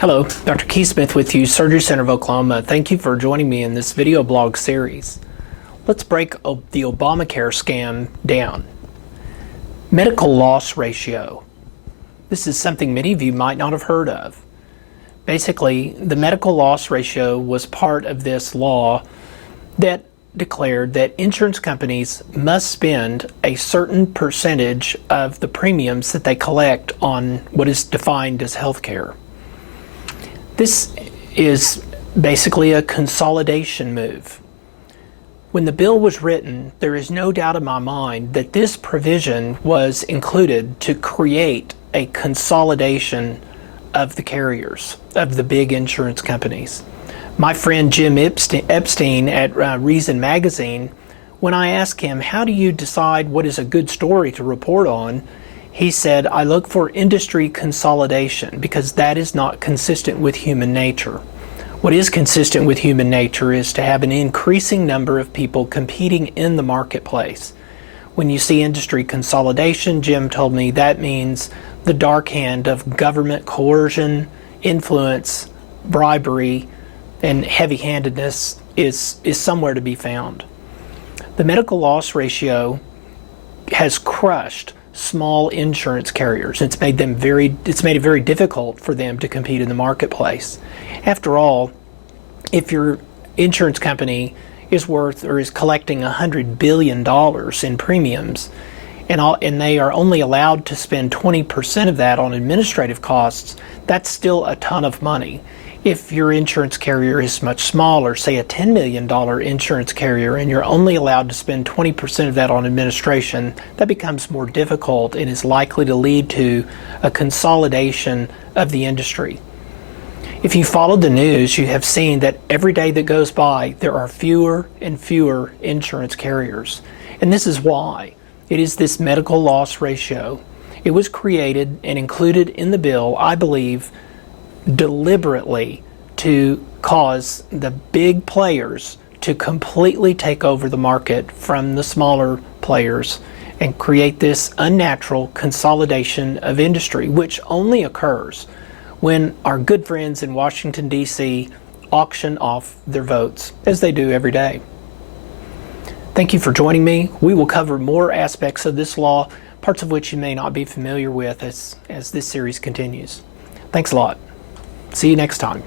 Hello, Dr. Keith Smith with you, Surgery Center of Oklahoma. Thank you for joining me in this video blog series. Let's break the ObamaCare scam down. Medical loss ratio. This is something many of you might not have heard of. Basically, the medical loss ratio was part of this law that declared that insurance companies must spend a certain percentage of the premiums that they collect on what is defined as health care. This is basically a consolidation move. When the bill was written, there is no doubt in my mind that this provision was included to create a consolidation of the carriers, of the big insurance companies. My friend Jim Epstein at Reason Magazine, when I asked him, how do you decide what is a good story to report on? He said, I look for industry consolidation because that is not consistent with human nature. What is consistent with human nature is to have an increasing number of people competing in the marketplace. When you see industry consolidation, Jim told me that means the dark hand of government coercion, influence, bribery, and heavy-handedness is somewhere to be found. The medical loss ratio has crushed small insurance carriers. It's made it very difficult for them to compete in the marketplace. After all, if your insurance company is worth or is collecting $100 billion in premiums, and they are only allowed to spend 20% of that on administrative costs, that's still a ton of money. If your insurance carrier is much smaller, say a $10 million insurance carrier, and you're only allowed to spend 20% of that on administration, that becomes more difficult and is likely to lead to a consolidation of the industry. If you followed the news, you have seen that every day that goes by, there are fewer and fewer insurance carriers. And this is why. It is this medical loss ratio. It was created and included in the bill, I believe, deliberately to cause the big players to completely take over the market from the smaller players and create this unnatural consolidation of industry, which only occurs when our good friends in Washington, D.C. auction off their votes, as they do every day. Thank you for joining me. We will cover more aspects of this law, parts of which you may not be familiar with as this series continues. Thanks a lot. See you next time.